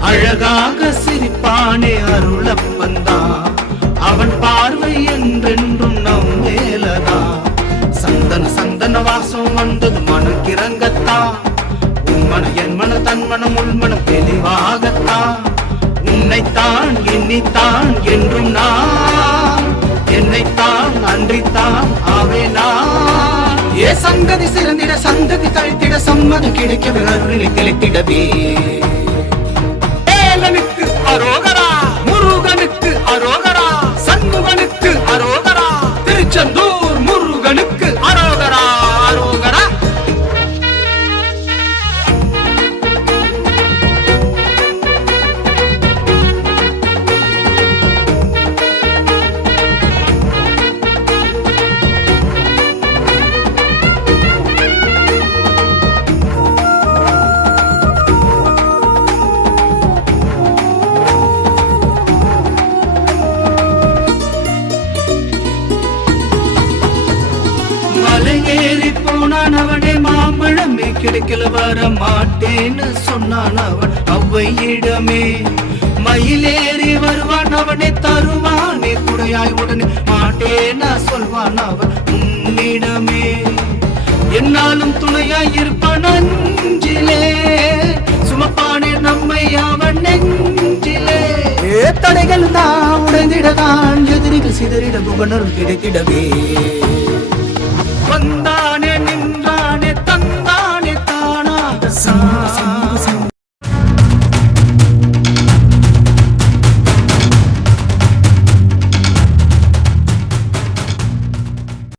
அழகாக சிரிப்பானே அருளப்பந்தா. அவன் பார்வை என்றென்றும் நம் மேலதா. சந்தன சந்தன வாசம் வந்தது மனக்கிறங்கத்தான் உன் மன என் மன தன் மனம் உள் உன்னைத்தான் எண்ணித்தான் என்றும் நான். என்னைத்தான் அன்றித்தான் அவை நான் ஏ சங்கதி சிறந்திட சந்ததி தழைத்திட சம்மதம் கிடைக்க அருளில் தெளித்திடவே போனான் அவனே மாம்பழமே கிடைக்கல வர மாட்டேன்னு சொன்னான் அவன் அவ்வையிடமே. மயிலேறி வருவான் அவனே தருவானே குடையாய் உடனே மாட்டேன்னா சொல்வான் அவன் உன்னிடமே. என்னாலும் துணையாய் இருப்பான் அஞ்சிலே சுமப்பானே நம்மை அவன் நெஞ்சிலே. தடைகள் தான் உடைந்திடதான் எதிரிகள் சிதறிட புகனர் கிடைத்திடவே. Sama-sama